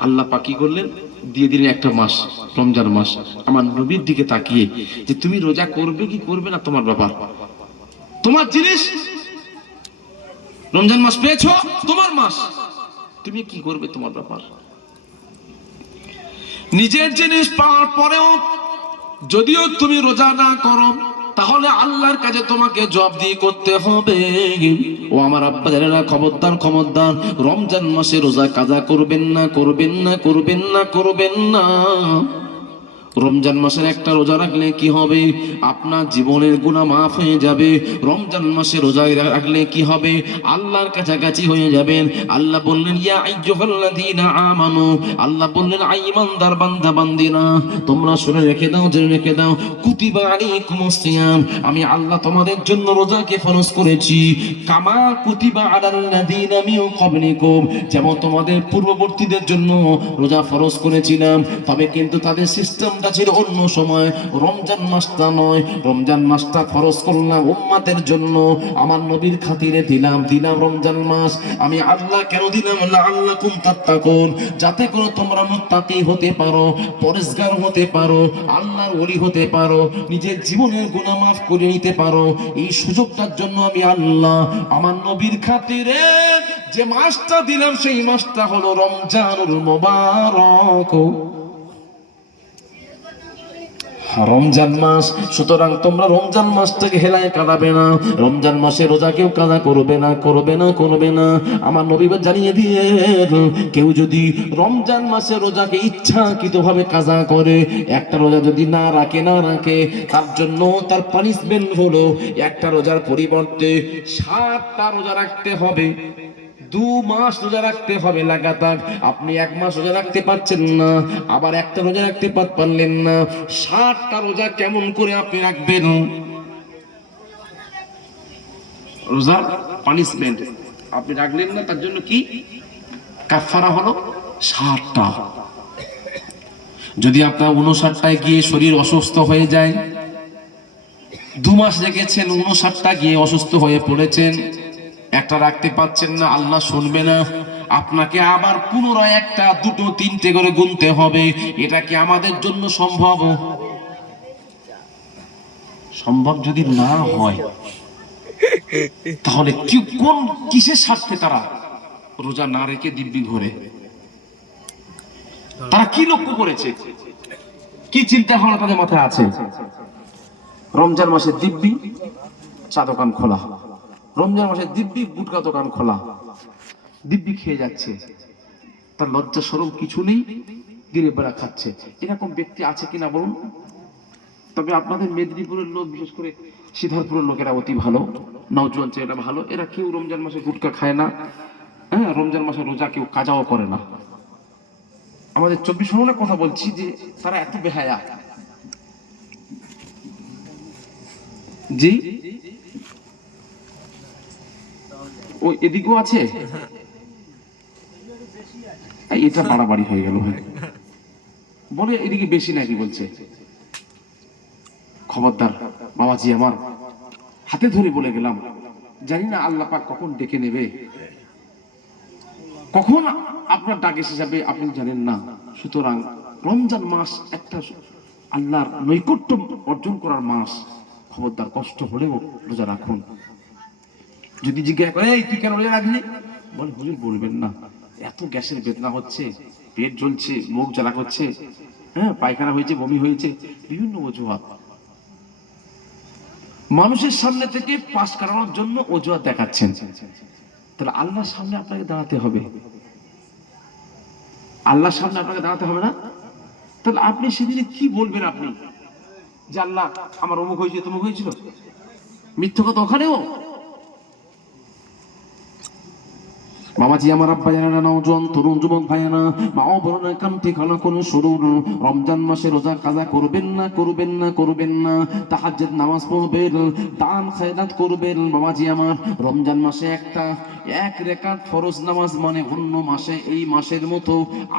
আল্লাহ পাক কি করলেন? দিয়ে দিলেন একটা মাস, রমজান মাস। আমার নবীর দিকে তাকিয়ে, যে তুমি রোজা করবে কি করবে না তোমার ব্যাপার, তোমার জিনিস। রমজান মাস পেয়েছো, তোমার মাস, তুমি কি করবে তোমার ব্যাপার। নিজের জিনিস পাওয়ার পরেও যদিও তুমি রোজা না করো, তাহলে আল্লাহর কাছে তোমাকে জবাবদিহি করতে হবে। ও আমার আব্বা জানেরা, খবরদার, রমজান মাসে রোজা কাজা করবেন না। রমজান মাসের একটা রোজা রাখলে কি হবে? আপনার জীবনের গুনাহ মাফ হয়ে যাবে। রমজান মাসে রোজা রাখলে কি হবে? আল্লাহর কাছাকাছি হয়ে যাবেন। আল্লাহ বললেন, ইয়া আইয়ুহাল্লাযীনা আমানু, আল্লাহ বললেন, ঈমানদার বান্দা বান্দিরা, তোমরা শুনে রেখে দাও, জেনে রেখে দাও, কুতিবা আলাইকুমুস সিয়াম, আমি আল্লাহ তোমাদের জন্য রোজাকে ফরজ করেছি, কামা কুতিবা আলাল্লাযীনা মিন ক্বাবলিকুম, যেমন তোমাদের পূর্ববর্তীদের জন্য রোজা ফরজ করেছিলাম। তবে কিন্তু তাদের সিস্টেমটা সুযোগটা ছিল অন্য সময়, রমজান মাসটা নয়। রমজান মাসটা ফরজ করলাম উম্মতের জন্য, আমার নবীর খাতিরে দিলাম রমজান মাস। আমি আল্লাহ কেন দিলাম? লাআল্লাকুম তাত্তাকুন, যাতে করে তোমরা মুত্তাকি হতে পারো, পরেজগার হতে পারো, আল্লাহর ওলি হতে পারো, নিজের জীবনের গুনাহ মাফ করে নিতে পারো। এই সুযোগটার জন্য আমি আল্লাহ আমার নবীর খাতিরে যে মাসটা দিলাম, সেই মাসটা হলো রমজানুল মুবারক, রমজান মাস। সুতরাং তোমরা রমজান মাসটাকে হেলায় কাটাবে না, রমজান মাসে রোজা কেউ কাজা করবে না, করবে না। আমার নবী জানিয়ে দিয়ে, কেউ যদি রমজান মাসে রোজাকে ইচ্ছাকৃতভাবে কাজা করে, একটা রোজা যদি না রাখে, তার জন্য তার পানিশমেন্ট হলো একটা রোজার পরিবর্তে 7টা রোজা রাখতে হবে। 2 মাস রোজা রাখতে হবে লাগাতার। আপনি 1 মাস রোজা রাখতে পারছেন না, আবার একটা রোজা রাখতে পারলেন না, 7টা রোজা কেমন করে আপনি রাখবেন? রোজার পানিশমেন্ট আপনি রাখলেন না, তার জন্য কি কাফারা হলো 7টা। যদি আপনার 59টায় গিয়ে শরীর অসুস্থ হয়ে যায়, 2 মাস রেখেছেন, 59টা গিয়ে অসুস্থ হয়ে পড়েছেন, একটা রাখতে পাচ্ছেন না, আল্লাহ শুনবে না। আপনাকে আবার পুনরায় 1টা 2টো 3টে করে গুনতে হবে। এটা কি আমাদের জন্য সম্ভব? সম্ভব যদি না হয়, তাহলে কোন কিসের স্বার্থে তারা রোজা না রেখে দিব্যি ঘরে? তারা কি লক্ষ্য করেছে, কি চিন্তা ভাবনা তাদের মাথায় আছে? রমজান মাসে দিব্যি চা দোকান খোলা, রমজান মাসে দিব্যি গুটকা দোকান খোলা, দিব্যি খেয়ে যাচ্ছে, তার লজ্জা শরম কিছু নেই, দিনে বেড়া খাচ্ছে। এরকম ব্যক্তি আছে কিনা বলুন? তবে আপনাদের মেদিনীপুরের লোক, বিশেষ করে সিদ্ধারপুরের লোকেরা অতি ভালো, নওজোয়ান ছেলেরা ভালো, এরা কেউ রমজান মাসে গুটকা খায় না, হ্যাঁ, রমজান মাসে রোজা কেউ কাজাও করে না। আমাদের 24 পরগনার কথা বলছি, যে তারা এত বেহায়া। জি, ও এদিকেও আছে, এটা বাড়াবাড়ি হয়ে গেল, বলে এদিকে বেশি নাকি বলছে। খবরদার বাবাজি, আমার হাতে ধরে বলে গেলাম, জানি না আল্লাহ পাক কখন ডেকে নেবে, কখন আপনার ডাক এসে যাবে আপনি জানেন না। সুতরাং রমজান মাস একটা আল্লাহর নৈকট্য অর্জন করার মাস। খবরদার, কষ্ট হলেও রোজা রাখুন। যদি জিজ্ঞাসা করে এই তুই কেন রোজা রাখলি, বলে হুজুর বলবেন না, এত গ্যাসের বেদনা হচ্ছে, পেট জ্বলছে, মুখ জ্বালা করছে, হ্যাঁ, পায়খানা হয়েছে, বমি হয়েছে, বিভিন্ন অজুহাত। মানুষের সামনে থেকে পাশ কাটানোর জন্য অজুহাত দেখাচ্ছেন, তাহলে আল্লাহর সামনে আপনাকে দাঁড়াতে হবে, আল্লাহর সামনে আপনাকে দাঁড়াতে হবে না? তাহলে আপনি সেদিনে কি বলবেন? আপনি যে আল্লাহ আমার অমুক হয়েছে, তমুক হয়েছিল, মিথ্যা কথা ওখানেও। বাবাজি আমার, আব্বা জানেনা, নওজোয়ান তরুণ যুবক ভাইয়েরা, মা ও বোনেরা, কান্তি খানা কোনো শুরুর রমজান মাসে রোজা কাজা করবেন না। তাহাজ্জুদ নামাজ পড়বেন, দান খায়রাত করবেন। বাবাজি আমার, রমজান মাসে এক রাকাত ফরজ নামাজ মানে অন্য মাসে এই মাসের মতো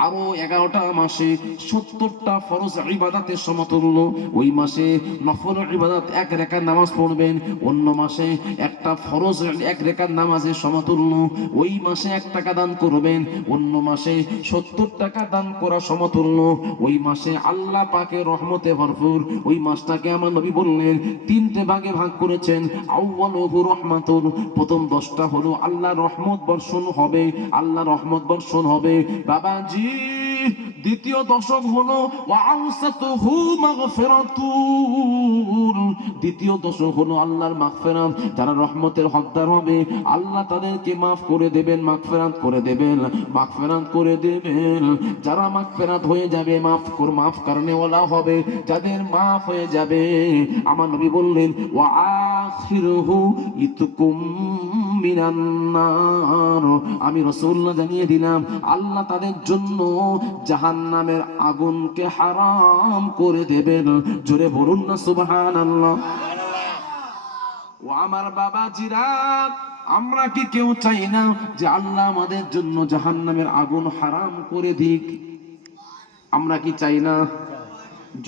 আরো 11টা মাসে 70টা ফরজ ইবাদতের সমতুল্য। ওই মাসে নফল ইবাদত 1 রাকাত নামাজ পড়বেন, অন্য মাসে একটা ফরজ 1 রাকাত নামাজের সমতুল্য। ওই মাসে 1 টাকা দান করবেন, অন্য মাসে 70 টাকা দান করা সমতুল্য। ওই মাসে আল্লাহ পাকের রহমতে ভরপুর। ওই মাসটাকে আমার নবী বললেন 3টে ভাগে ভাগ করেছেন। আউয়ালুহু রাহমাতুন, প্রথম 10টা হলো আল্লাহ রহমত বর্ষণ হবে, আল্লাহ রহমত বর্ষণ হবে বাবাজি। দ্বিতীয় দশক হলো ওয়াউসাতুহু মাগফিরাতুন, দ্বিতীয় দশক হলো আল্লাহর মাগফিরাত। যারা রহমতের হকদার হবে আল্লাহ তাদেরকে মাফ করে দেবেন, মাগফিরাত করে দেবেন। যারা মাগফিরাত হয়ে যাবে, মাফ করনে ওয়ালা হবে, যাদের মাফ হয়ে যাবে, আমার নবী বললেন ওয়া আখিরুহু ইতকুম মিনান নার, আমি রাসূলুল্লাহ জানিয়ে দিলাম আল্লাহ তাদের জন্য জাহান্নামের আগুনকে হারাম করে দেবেন। জোরে বলুন না সুবহানাল্লাহ। ও আমার বাবাজিরা, আমরা কি কেউ চাই না যে আল্লাহ আমাদের জন্য জাহান্নামের আগুন হারাম করে দিক? আমরা কি চাই না?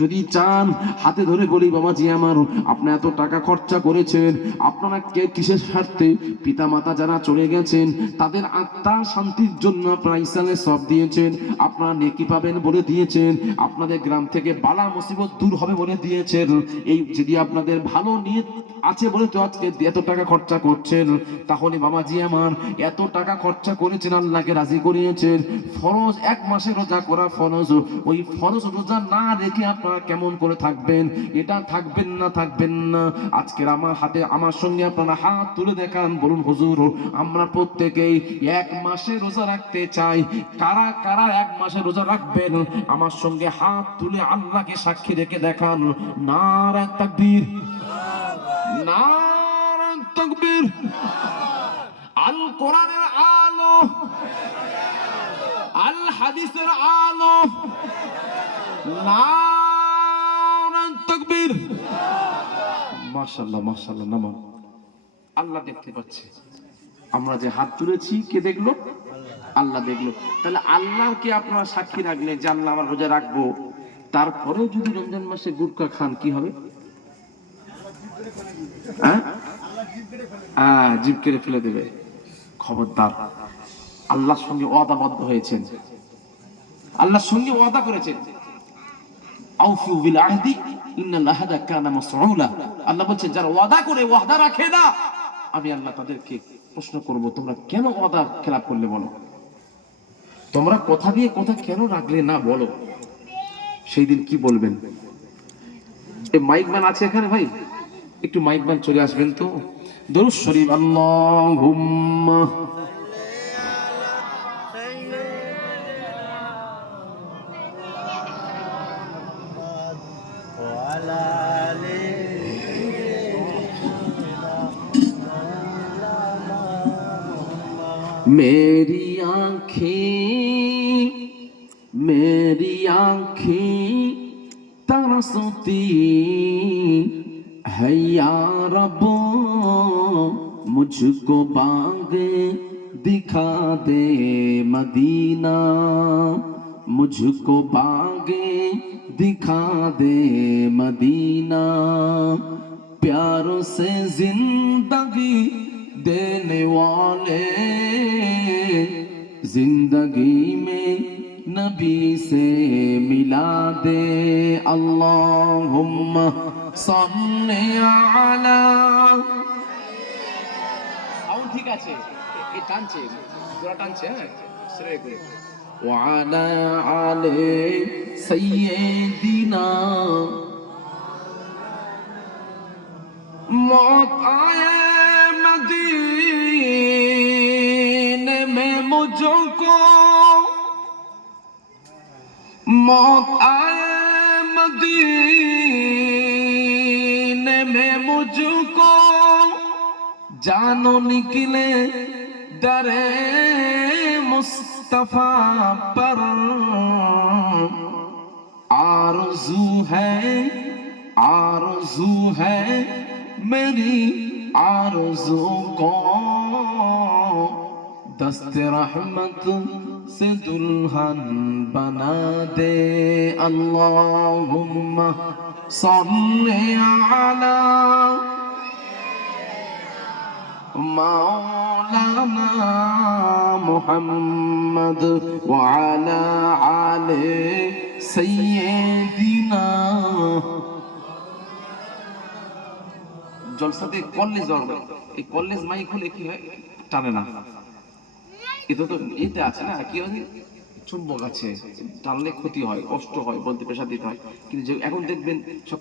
যদি চান হাতে ধরে বলি বাবাজি আমার, আপনারা এত টাকা খরচা করেছেন, আপনারা কে কিসের স্বার্থে? পিতা মাতা যারা চলে গেছেন তাদের আত্মার শান্তির জন্য আপনারা ইসালে সব দিয়েছেন, আপনারা নেকি পাবেন বলে দিয়েছেন, আপনাদের গ্রাম থেকে বালা মুসিবত দূর হবে বলে দিয়েছেন। এই যদি আপনাদের ভালো নিয়ত আছে বলে তো আজকে এত টাকা খরচা করছেন, তাহলে বাবাজি আমার এত টাকা খরচা করেছেন, আল্লাহকে রাজি করিয়েছেন, ফরজ 1 মাসে রোজা করা ফরজ, ওই ফরজ রোজা না রেখে আপনারা কেমন করে থাকবেন? এটা থাকবেন না, থাকবেন না। আজকের আমার হাতে আমার সঙ্গে আপনারা হাত তুলে দেখান, বলুন হুজুর আমরা প্রত্যেকেই 1 মাসে রোজা রাখতে চাই। কারা কারা 1 মাসে রোজা রাখবেন? আমার সঙ্গে হাত তুলে আল্লাহকে সাক্ষী রেখে দেখান। নারে তাকবীর, নারে তাকবীর। আল কোরআনের আলো, আল হাদিসের আলো, নারে তাকবীর। মাশাআল্লাহ মাশাআল্লাহ। নামান আল্লাহ দেখতে পাচ্ছে, আমরা যে হাত তুলেছি কে দেখলো? আল্লাহ দেখলো। তাহলে আল্লাহকে আপনারা সাক্ষী রাখলেন যে আল্লাহ আমার রোজা রাখবো, তারপরেও যদি রমজান মাসে গুটখা খান কি হবে? জিভ কেড়ে ফেলে দেবে। খবরদার, আল্লাহর সঙ্গে ওয়াদাবদ্ধ হয়েছেন, আল্লাহর সঙ্গে ওয়াদা করেছেন। আউফু বিল আহদি ইন্নাল আহদা কানা মাসউলা। আল্লাহ বলছেন যারা ওয়াদা করে ওয়াদা রাখে না, আমি আল্লাহ তাদেরকে প্রশ্ন করব তোমরা কেন ওয়াদা খেলাপ করলে, বলো তোমরা কথা দিয়ে কথা কেন রাখলে না, বলো সেই দিন কি বলবেন? এই মাইক ম্যান আছে এখানে ভাই, একটু মাইক ম্যান চলে আসবেন তো। দরুদ শরীফ আল্লাহুম্মা मेरी आँखें तरसती है या रब, मुझको बागे दिखा दे मदीना, मुझको बागे दिखा दे मदीना, प्यारों से जिंदगी देने वाले, जिंदगी में नबी से मिला दे। अल्लाहुम्मा सल्ली अला। साउंड ठीक আছে, এই টানছে পুরো টানছে, হ্যাঁ সেরে করে। ওয়ালা আলে সাইয়্যিদিনা। मौत आए मदीने में मुझको, मौत आए मदीने में मुझको, जानो निकले दरे मुस्तफा पर, आरज़ू है मेरी आरज़ू को, दस्ते रहमत से दुल्हन बना दे। अल्लाहुम्मा सल्ली अला मौलाना मुहम्मद व अला आले सय्यिदिना। জলসাতে কলেজ যাওয়ার, এই কলেজ মাইক হলে কি হয়, টানে না। এটা তো এতে আছে না, কি হয় চুম্বক আছে, টানলে ক্ষতি হয়, কষ্ট হয়, বলতে প্রেশার দিতে হয়। কিন্তু যে এখন দেখবেন সব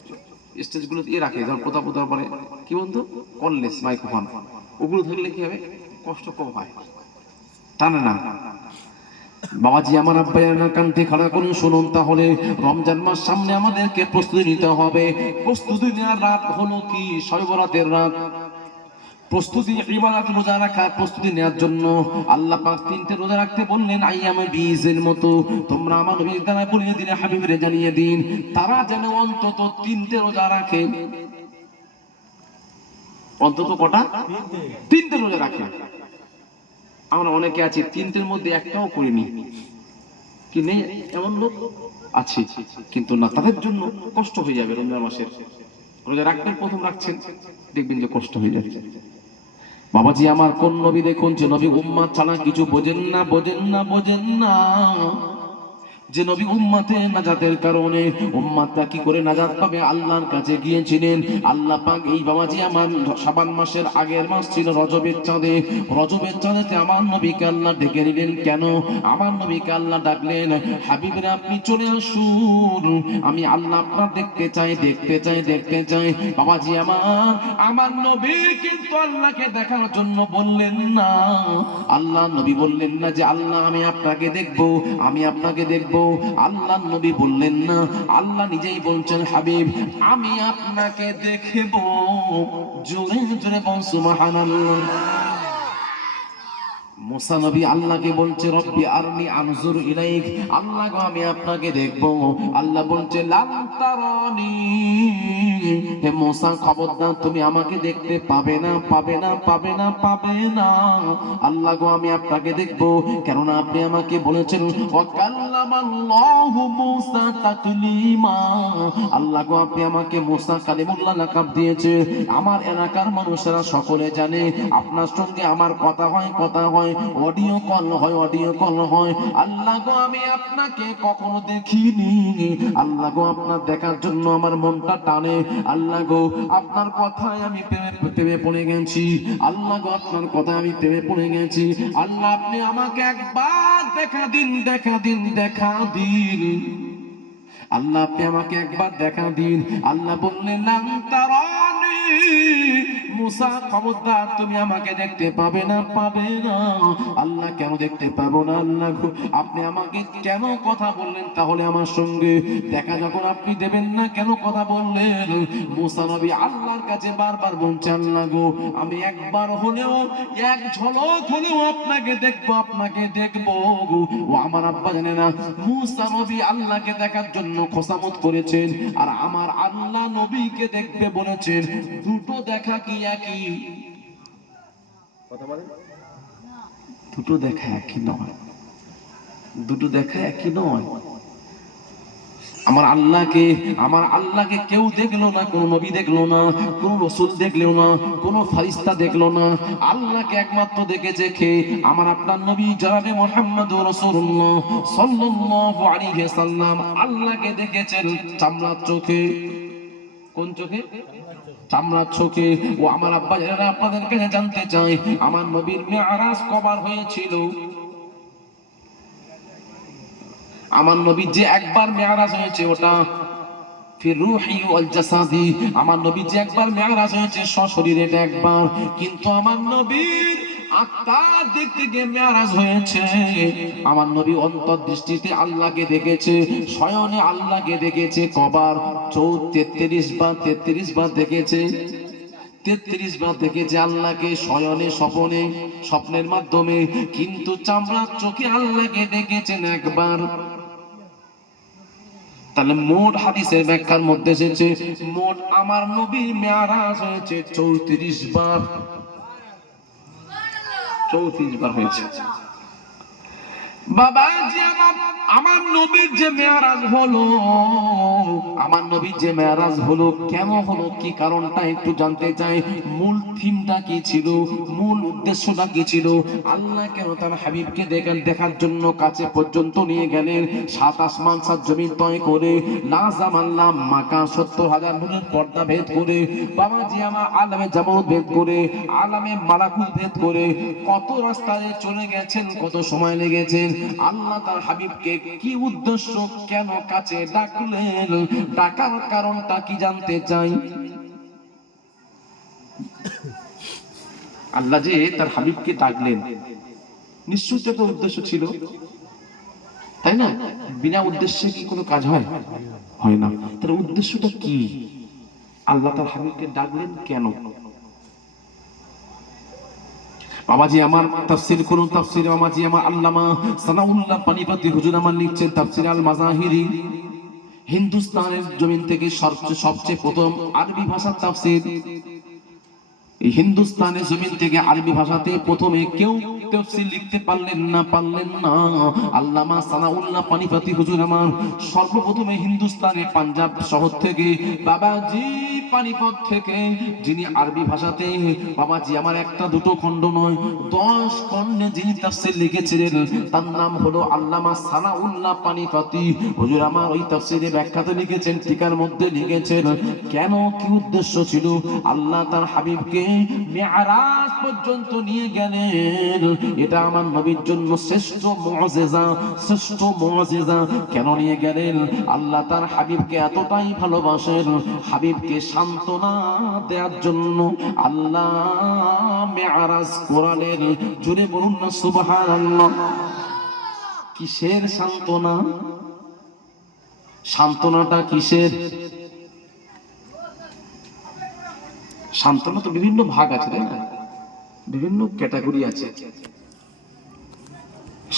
স্টেজগুলো দিয়ে রাখে, যেমন কোথাও কোথাও মানে কি বলতো কলেজ মাইক্রোফোন, ওগুলো থাকলে কি হবে, কষ্ট কম হয়, টানে না। বাবাজি আমার আব্বাইয়ানা কান্তি খাড়া করুন, শুনুন তাহলে রমজান মাস সামনে আমাদেরকে প্রস্তুতি নিতে হবে। প্রস্তুতি নেওয়ার রাত হলো কি, শবে বরাতের রাত। প্রস্তুতি ইবাদত রোজা রাখার প্রস্তুতি নেওয়ার জন্য আল্লাহ পাক 3টে রোজা রাখতে বললেন, আইয়ামে বীজের মতো। তোমরা আমার নবীর দ্বারা বলিয়ে দিন, হাবিবরে জানিয়ে দিন, তারা যেন অন্তত 3টে রোজা রাখে। অন্তত কটা? 3টে রোজা রাখে। আমরা অনেকে আছি 3টের মধ্যে একটাও করিনি, কি নেই এমন লোক? আছি, কিন্তু না তাদের জন্য কষ্ট হয়ে যাবে। রমজান মাসের রোজা রাখবেন, প্রথম রাখছেন, দেখবেন যে কষ্ট হয়ে যাচ্ছে। বাবাজি আমার, কোন নবী দেখুন যে নবী উম্মাত ছাড়া কিছু বোঝেন না, বোঝেন না, বোঝেন না, যে নবী উম্মতের নাজাতের কারণে উম্মতটা কি করে নাজাত পাবে আল্লাহর কাছে গিয়েছিলেন। আল্লাহ পাক এই বাবাজি আমার শাবান মাসের আগের মাস ছিল রজবের চাঁদে, রজবের চাঁদেতে আমার নবীকে আল্লাহ ডেকে নিলেন। কেন আমার নবীকে আল্লাহ ডাকলেন? হাবিবরা আপনি চলে আসুন, আমি আল্লাহ আপনার দেখতে চাই, দেখতে চাই, দেখতে চাই। বাবাজি আমার নবী কিন্তু আল্লাহকে দেখার জন্য বললেন না। আল্লাহ নবী বললেন না যে আল্লাহ আমি আপনাকে দেখবো, আমি আপনাকে দেখবো। আল্লাহ নবী বললেন না, আল্লাহ নিজেই বলছেন হাবিব আমি আপনাকে দেখবো। জোরে জোরে বল সুবহানাল্লাহ। মুসা নবী আল্লাহকে বলছে রব্বি আরনি আনজুর ইলাইক, আল্লাহ গো আমি আপনাকে দেখবো। আল্লাহ বলছে লান তারানি, হে মুসা খবরদার তুমি আমাকে দেখতে পাবে না, পাবে না, পাবে না, পাবে না। আল্লাহ গো আমি আপনাকে দেখবো, কেননা আপনি আমাকে বলেছেন ওয়া কাল্লামাল্লাহু মুসা তাকলিমা। আল্লাহ গো আপনি আমাকে মুসা কালিমুল্লাহ লাকাব দিয়েছে। আমার এলাকার মানুষেরা সকলে জানে আপনার সঙ্গে আমার কথা হয়, কথা হয়, অডিও কল হয়, অডিও কল হয়। আল্লাহ গো আমি আপনাকে কখনো দেখিনি, আল্লাহ গো আপনার দেখার জন্য আমার মনটা টানে। আল্লাহ গো আপনার কথায় আমি প্রেমে পড়ে গেছি, আল্লাহ গো আপনার কথায় আমি প্রেমে পড়ে গেছি। আল্লাহ আপনি আমাকে একবার দেখা দিন, দেখা দিন, দেখা দিন। আল্লাহ আপনি আমাকে একবার দেখা দিন। আল্লাহ বললেন লান তারানি, মুসা খবরদার তুমি আমাকে দেখতে পাবে না, পাবে না। আল্লাহ কেন দেখতে পাবো না? আল্লাহ গো আপনি আমাকে কেন কথা বললেন তাহলে আমার সঙ্গে? দেখা যখন আপনি দেবেন না কেন কথা বললেন? মুসা নবী আল্লাহর কাছে বারবার বলছে আল্লাহ গো আমি একবার হলেও, এক ঝলক হলেও আপনাকে দেখবো, আপনাকে দেখবো গো। ও আমার আব্বা জানে না মুসা নবী আল্লাহকে দেখার জন্য খোসামত করেছেন, আর আমার আল্লাহ নবীকে দেখবে বলেছেন। দুটো দেখা কি একই? কথা বলেন, দুটো দেখা একই নয়, দুটো দেখা একই নয়। আমার আল্লাহকে কেউ দেখলো না, কোন নবী দেখলো না, কোন রাসূল দেখলো না, কোন ফেরেশতা দেখলো না। আল্লাহকে একমাত্র দেখেছে কে? আমার আপনার নবী জনাবে মুহাম্মদুর রাসূলুল্লাহ সাল্লাল্লাহু আলাইহি সাল্লাম আল্লাহকে দেখেছেন চামড়ার চোখে। কোন চোখে? চামড়ার চোখে। ও আমার আব্বা যারা আপনাদের কাছে জানতে চাই আমার নবীর মিরাজ কবার হয়েছিল? আমার নবীর যে একবার মেরাজ হয়েছে ওটা ফি রূহি ওয়াল জাসাদি, আমার নবীর যে একবার মেরাজ হয়েছে সশরীরে এটা একবার। কিন্তু আমার নবীর আত্মার দিক থেকে মেরাজ হয়েছে। আমার নবী অন্তর্দৃষ্টিতে আল্লাহকে দেখেছে, শয়নে আল্লাহকে দেখেছে কবার? 33 বার, 33 বার দেখেছে। 33 বার দেখেছে আল্লাহকে শয়নে, স্বপনে, স্বপ্নের মাধ্যমে। কিন্তু চামড়ার চোখে আল্লাহকে দেখেছেন একবার। তাহলে মোট হাদিসের ব্যাখ্যার মধ্যে এসেছে মোট আমার নবীর মেরাজ হয়েছে 34 বার। 34 বার হয়েছে। বাবাজি আমার নবীর যে মেরাজ হলো, আমার নবীর যে মেরাজ হলো কেন হলো, কি কারণটা একটু জানতে চাই। মূল থিমটা কি ছিল, মূল উদ্দেশ্যটা কি ছিল? আল্লাহ কেন তার হাবিবকে দেখার জন্য কাছে পর্যন্ত নিয়ে গেলেন? 7 আসমান 7 জমিন তয় করে, লাজাম আল্লাহ মাকা 70,000 নূরের পর্দা ভেদ করে, বাবাজি আমার আলামে জামাত ভেদ করে, আলামে মালাকুত ভেদ করে কত রাস্তায় চলে গেছেন, কত সময় লেগেছে। আল্লাহ তার হাবিবকে কি উদ্দেশ্য, কেন কাছে ডাকলেন? ডাকার কারণটা কি জানতে চাই। আল্লাহ যে তার হাবিবকে ডাকলেন নিশ্চয়ই একটা উদ্দেশ্য ছিল, তাই না? বিনা উদ্দেশ্যে কি কোনো কাজ হয়? হয় না। তার উদ্দেশ্যটা কি? আল্লাহ তার হাবিবকে ডাকলেন কেন? বাবাজি আমার তাফসীর কোন তাফসীর বাবাজি আমার আল্লামা সানাউল্লাহ পানিপতি হুজুর আমার লিখছেন তাফসীর আল মাজাহিরি, হিন্দুস্তানের জমিন থেকে সবচেয়ে প্রথম আরবি ভাষার তাফসীর। এই হিন্দুস্তানের জমিন থেকে আরবি ভাষাতে প্রথমে কেউ তাফসীর লিখতে পারলেন না আল্লামা সানাউল্লাহ পানিপতি হুজুর আমার সর্বপ্রথমে হিন্দুস্তানের পাঞ্জাব শহর থেকে বাবাজি পানিপত থেকে যিনি আরবি ভাষাতে বাবাজি আমার একটা দুটো খণ্ড নয় 10 খণ্ডে যিনি তাফসীর লিখেছিলেন তার নাম হলো আল্লামা সানাউল্লাহ পানিপতি হুজুর আমার। ওই তাফসীরে ব্যাখ্যাতে লিখেছেন, টিকার মধ্যে লিখেছেন কেন কি উদ্দেশ্য ছিল আল্লাহ তার হাবিবকে মিরাজ পর্যন্ত নিয়ে গেলেন। এটা আমার নবীর জন্য শ্রেষ্ঠ মুজিজা। কেন নিয়ে গেলেন? আল্লাহ তার হাবিবকে এতটাই ভালোবাসেন, হাবিবকে সান্ত্বনা দেওয়ার জন্য আল্লাহ মিরাজ কোরআনের, জুড়ে বলুন না সুবহানাল্লাহ। কিসের সান্ত্বনা? সান্ত্বনাটা কিসের? সান্ত্বনা তো বিভিন্ন ভাগ আছে, তাই না? বিভিন্ন ক্যাটাগরি আছে।